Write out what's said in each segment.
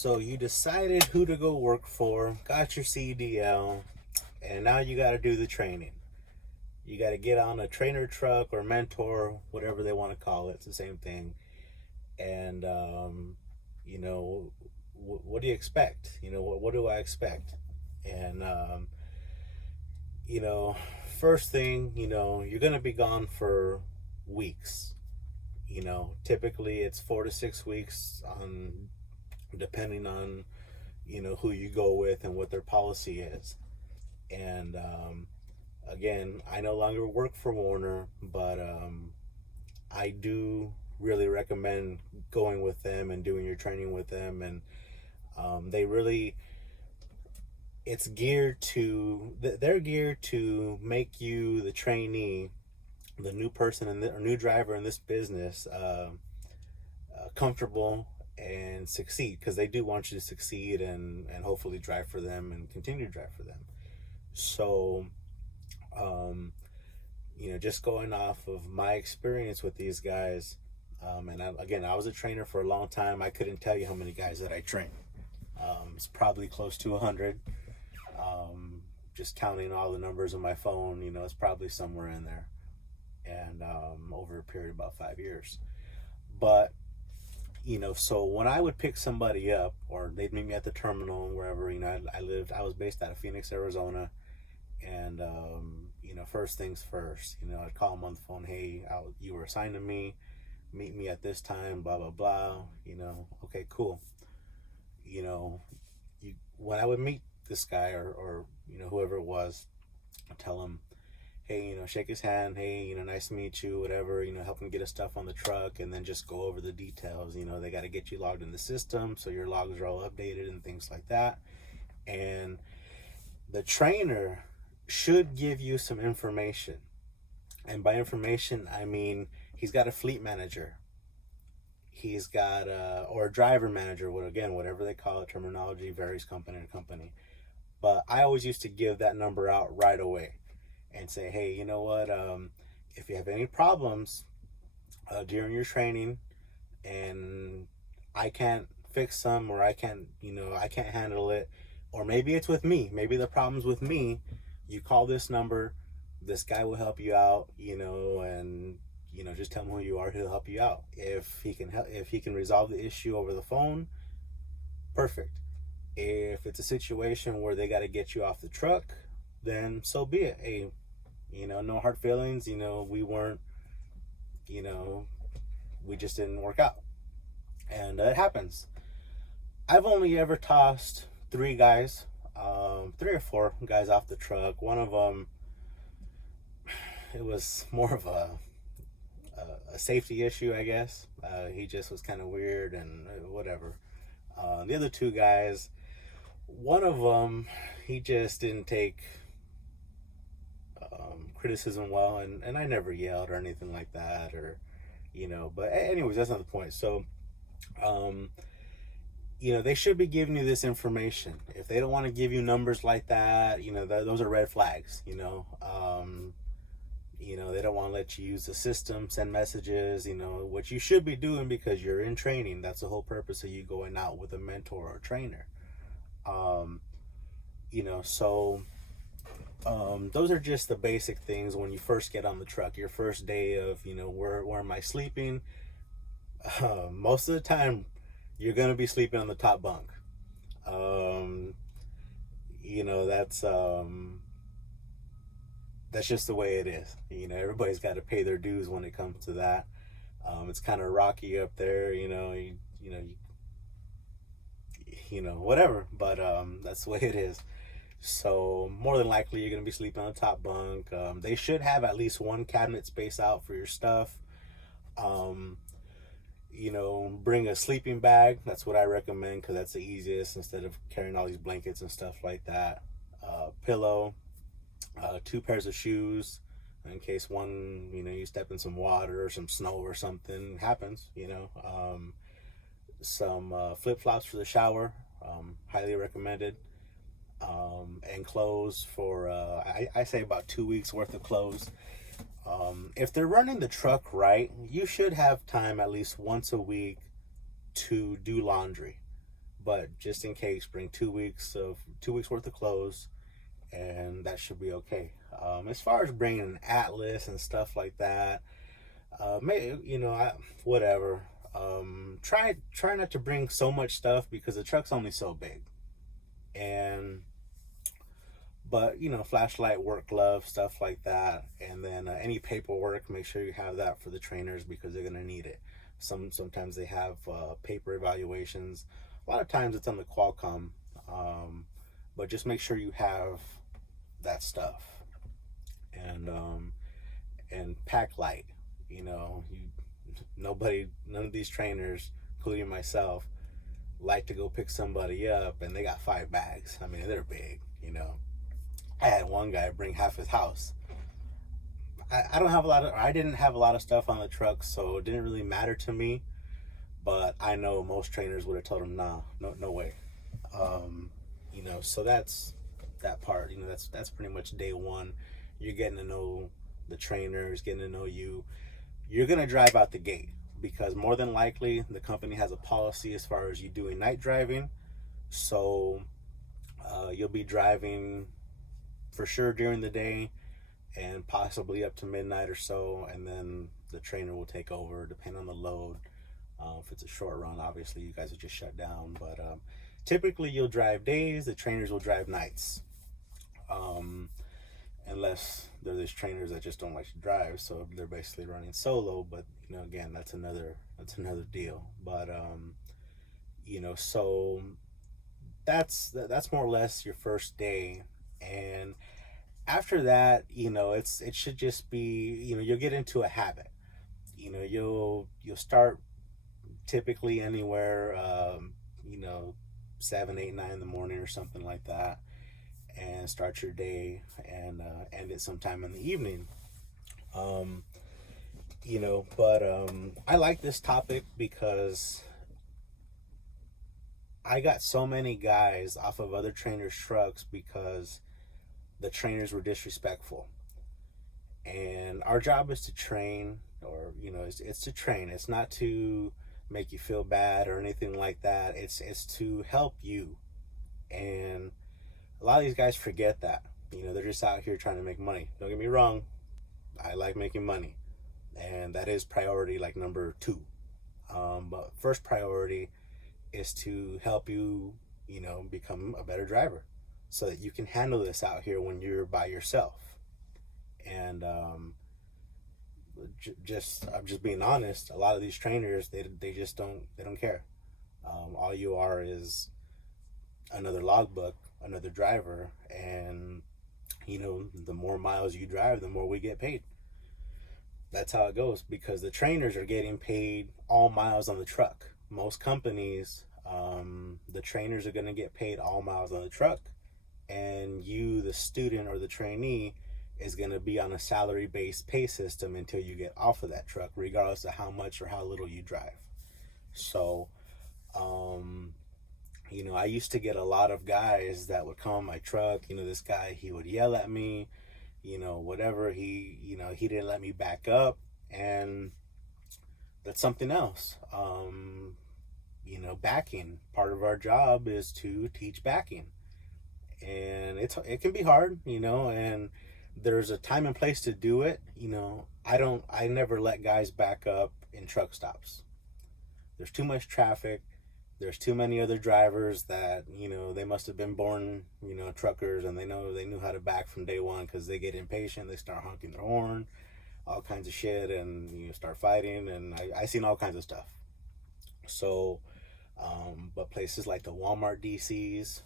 So you decided who to go work for, got your CDL, and now you got to do the training. You got to get on a trainer truck or mentor, whatever they want to call it. It's the same thing. And, you know, what do you expect? What do I expect? And, you know, first thing, you're going to be gone for weeks. Typically it's 4 to 6 weeks depending on who you go with and what their policy is. And again, I no longer work for Werner, but I do really recommend going with them and doing your training with them. And they really, they're geared to make you, the trainee, the new person or new driver in this business, comfortable and succeed, because they do want you to succeed and hopefully drive for them and continue to drive for them. So just going off of my experience with these guys, and I was a trainer for a long time. I couldn't tell you how many guys that I trained. It's probably close to 100. Just counting all the numbers on my phone, it's probably somewhere in there. And over a period of about 5 years. But so when I would pick somebody up, or they'd meet me at the terminal, wherever, I was based out of Phoenix, Arizona. And first things first, I'd call them on the phone. Hey, you were assigned to me, meet me at this time, blah blah blah. Okay, cool. When I would meet this guy or whoever it was, I'd tell him, hey, shake his hand. Hey, nice to meet you, whatever, help him get his stuff on the truck, and then just go over the details. They got to get you logged in the system, so your logs are all updated and things like that. And the trainer should give you some information. And by information, I mean, he's got a fleet manager. He's got or a driver manager, whatever they call it, terminology varies company to company. But I always used to give that number out right away and say, hey, you know what, if you have any problems during your training and I can't fix them, or I can't handle it, or maybe it's with me, maybe the problem's with me, you call this number, this guy will help you out, and just tell him who you are, he'll help you out. If he can resolve the issue over the phone, perfect. If it's a situation where they got to get you off the truck, then so be it. Hey, no hard feelings. We weren't, we just didn't work out. And it happens. I've only ever tossed 3 guys, 3 or 4 guys off the truck. One of them, it was more of a safety issue, I guess. He just was kind of weird and whatever. The other 2 guys, one of them, he just didn't take criticism well, and I never yelled or anything like that, or but anyways, that's not the point. So they should be giving you this information. If they don't want to give you numbers like that, those are red flags. They don't want to let you use the system, send messages, what you should be doing, because you're in training. That's the whole purpose of you going out with a mentor or a trainer. Those are just the basic things when you first get on the truck. Your first day of, where am I sleeping? Most of the time, you're going to be sleeping on the top bunk. That's just the way it is. Everybody's got to pay their dues when it comes to that. It's kind of rocky up there, whatever, but that's the way it is. So more than likely you're going to be sleeping on the top bunk. They should have at least 1 cabinet space out for your stuff. Bring a sleeping bag. That's what I recommend, because that's the easiest, instead of carrying all these blankets and stuff like that. Pillow, 2 pairs of shoes, in case one, you step in some water or some snow or something happens, some flip-flops for the shower, highly recommended. And clothes for, I say about 2 weeks worth of clothes. If they're running the truck right, you should have time at least once a week to do laundry. but just in case, bring 2 weeks worth of clothes, and that should be okay. As far as bringing an atlas and stuff like that, maybe, whatever. Try not to bring so much stuff because the truck's only so big, and but flashlight, work glove, stuff like that, and then any paperwork, make sure you have that for the trainers because they're gonna need it. Sometimes they have paper evaluations. A lot of times it's on the Qualcomm, but just make sure you have that stuff, and pack light. None of these trainers, including myself, like to go pick somebody up and they got 5 bags. I mean, they're big. I had one guy bring half his house. I didn't have a lot of stuff on the truck, so it didn't really matter to me. But I know most trainers would have told him, nah, no way. So that's that part. That's pretty much day one. You're getting to know the trainers, getting to know you. You're gonna drive out the gate because more than likely the company has a policy as far as you doing night driving. So you'll be driving for sure during the day and possibly up to midnight or so, and then the trainer will take over depending on the load. If it's a short run, obviously you guys are just shut down, but typically you'll drive days, the trainers will drive nights, unless they're these trainers that just don't like to drive, so they're basically running solo. But again, that's another deal. But so that's more or less your first day. And after that, it should just be, you'll get into a habit. You'll start typically anywhere 7, 8, 9 in the morning or something like that, and start your day and end it sometime in the evening. But I like this topic because I got so many guys off of other trainers' trucks because the trainers were disrespectful. And our job is to train, or it's to train. It's not to make you feel bad or anything like that. It's to help you. And a lot of these guys forget that. They're just out here trying to make money. Don't get me wrong, I like making money, and that is priority, like number 2. But first priority is to help you, become a better driver, so that you can handle this out here when you're by yourself. And I'm just being honest. A lot of these trainers, they just don't care. All you are is another logbook, another driver, and the more miles you drive, the more we get paid. That's how it goes, because the trainers are getting paid all miles on the truck. Most companies, the trainers are going to get paid all miles on the truck, and you, the student or the trainee, is going to be on a salary-based pay system until you get off of that truck, regardless of how much or how little you drive. So, I used to get a lot of guys that would come on my truck. This guy, he would yell at me, whatever. He didn't let me back up, and that's something else. Backing. Part of our job is to teach backing, and it can be hard, and there's a time and place to do it. I never let guys back up in truck stops. There's too much traffic. There's too many other drivers that, they must have been born, truckers, and they knew how to back from day one, because they get impatient. They start honking their horn, all kinds of shit, and start fighting. And I seen all kinds of stuff. So, but places like the Walmart DCs,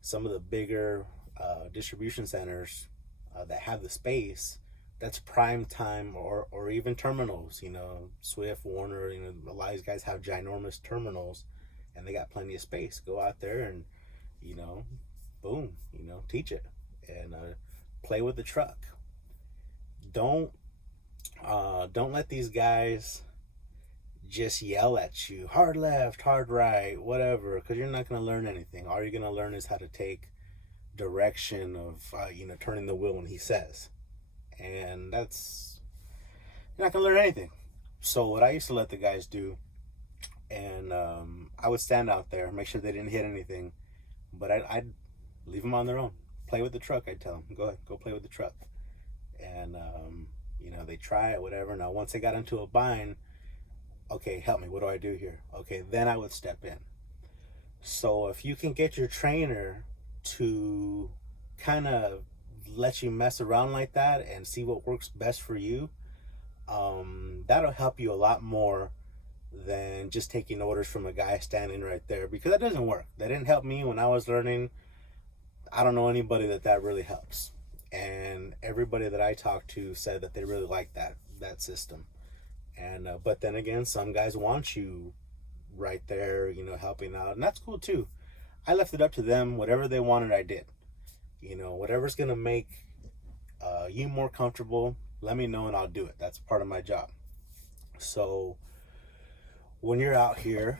some of the bigger distribution centers that have the space, that's prime time, or even terminals, Swift, Werner, a lot of these guys have ginormous terminals, and they got plenty of space. Go out there and, boom, teach it, and play with the truck. Don't let these guys just yell at you, hard left, hard right, whatever, because you're not going to learn anything. All you're going to learn is how to take direction of, turning the wheel when he says. And you're not going to learn anything. So what I used to let the guys do And I would stand out there, make sure they didn't hit anything, but I'd leave them on their own. Play with the truck, I'd tell them, go ahead, go play with the truck. And they try it, whatever. Now once they got into a bind, okay, help me, what do I do here? Okay, then I would step in. So if you can get your trainer to kind of let you mess around like that and see what works best for you, that'll help you a lot more than just taking orders from a guy standing right there, because that doesn't work. That didn't help me when I was learning. I don't know anybody that really helps, and everybody that I talked to said that they really like that system. And but then again, some guys want you right there, helping out, and that's cool too. I left it up to them. Whatever they wanted, I did. Whatever's gonna make you more comfortable, let me know and I'll do it. That's part of my job. So when you're out here,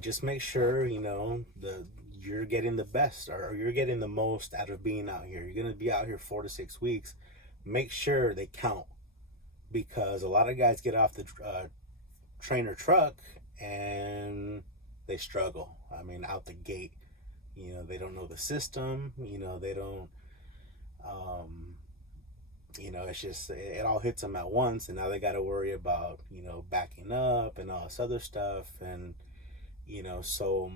just make sure you're getting the best, or you're getting the most out of being out here. You're gonna be out here 4 to 6 weeks. Make sure they count, because a lot of guys get off the trainer truck and they struggle. I mean, out the gate, they don't know the system. They don't. It's just, it all hits them at once, and now they got to worry about backing up and all this other stuff. And so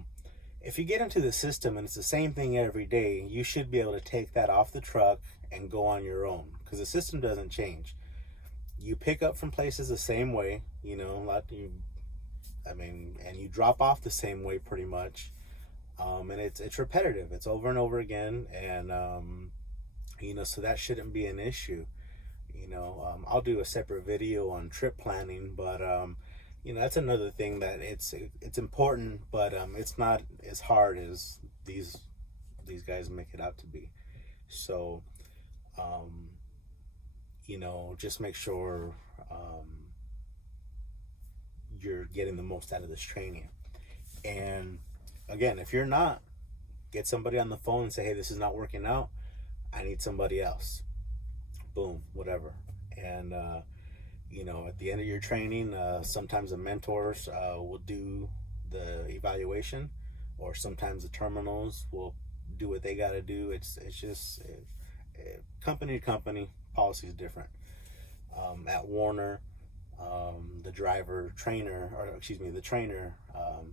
if you get into the system and it's the same thing every day, you should be able to take that off the truck and go on your own, because the system doesn't change. You pick up from places the same way, and you drop off the same way pretty much. And it's repetitive. It's over and over again. And so that shouldn't be an issue. I'll do a separate video on trip planning, but that's another thing that it's important, but it's not as hard as these guys make it out to be. So just make sure you're getting the most out of this training. And again, if you're not, get somebody on the phone and say, hey, this is not working out, I need somebody else. Boom, whatever. And at the end of your training, sometimes the mentors will do the evaluation, or sometimes the terminals will do what they got to do. It's just company to company, policy is different. At Werner, the trainer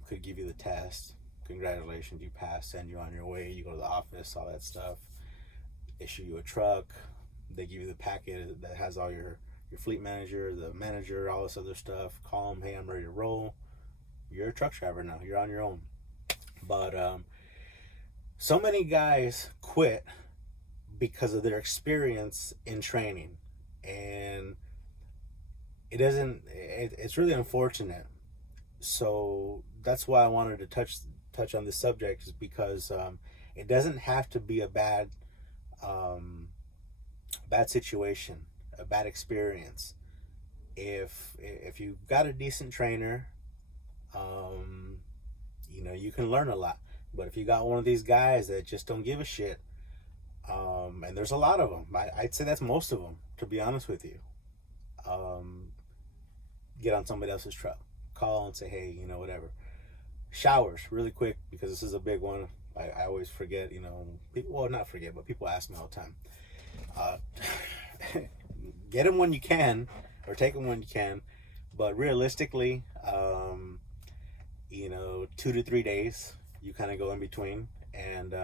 could give you the test. Congratulations, you passed, send you on your way, you go to the office, all that stuff, issue you a truck, they give you the packet that has all your fleet manager, the manager, all this other stuff. Call them, hey, I'm ready to roll. You're a truck driver now, you're on your own. But so many guys quit because of their experience in training, and it's really unfortunate. So that's why I wanted to touch on this subject, is because it doesn't have to be a bad situation, a bad experience. If you've got a decent trainer, you can learn a lot. But if you got one of these guys that just don't give a shit, and there's a lot of them, I'd say that's most of them, to be honest with you. Get on somebody else's truck, call and say, hey, whatever. Showers, really quick, because this is a big one. I always forget, not forget, but people ask me all the time. Get them when you can, or take them when you can, but realistically, 2 to 3 days, you kind of go in between. And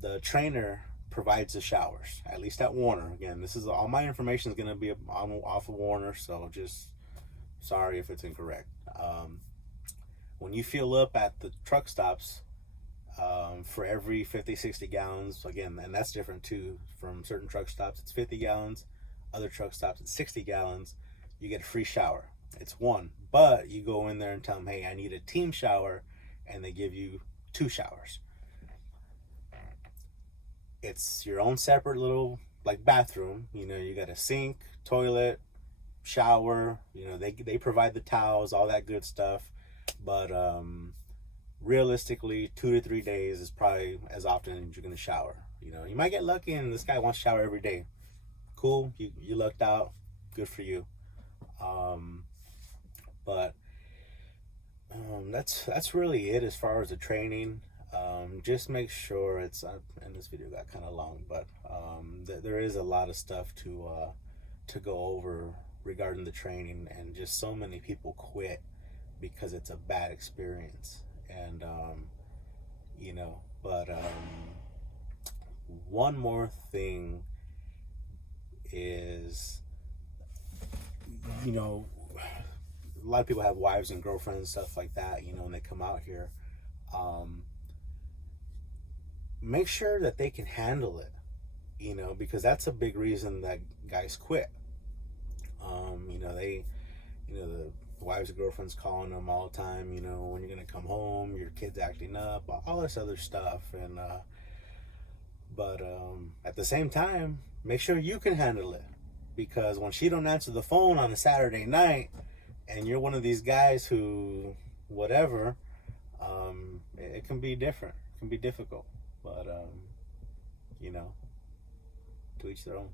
the trainer provides the showers, at least at Werner. Again, this is all my information is going to be off of Werner, so just sorry if it's incorrect. When you fill up at the truck stops, for every 50-60 gallons, again, and that's different too, from certain truck stops it's 50 gallons, other truck stops it's 60 gallons, you get a free shower. It's one, but you go in there and tell them, hey, I need a team shower, and they give you 2 showers. It's your own separate little bathroom. You got a sink, toilet, shower. They provide the towels, all that good stuff. But realistically, 2 to 3 days is probably as often as you're gonna shower. You might get lucky and this guy wants to shower every day. Cool, you lucked out. Good for you. But that's really it as far as the training. Just make sure it's and this video got kind of long, but there is a lot of stuff to go over regarding the training, and just so many people quit because it's a bad experience. And but one more thing is, you know, a lot of people have wives and girlfriends, stuff like that, when they come out here. Make sure that they can handle it, because that's a big reason that guys quit. The wives and girlfriends calling them all the time, when you're gonna come home, your kid's acting up, all this other stuff. And but at the same time, make sure you can handle it, because when she don't answer the phone on a Saturday night, and you're one of these guys who, whatever, it can be different. It can be difficult. But, to each their own.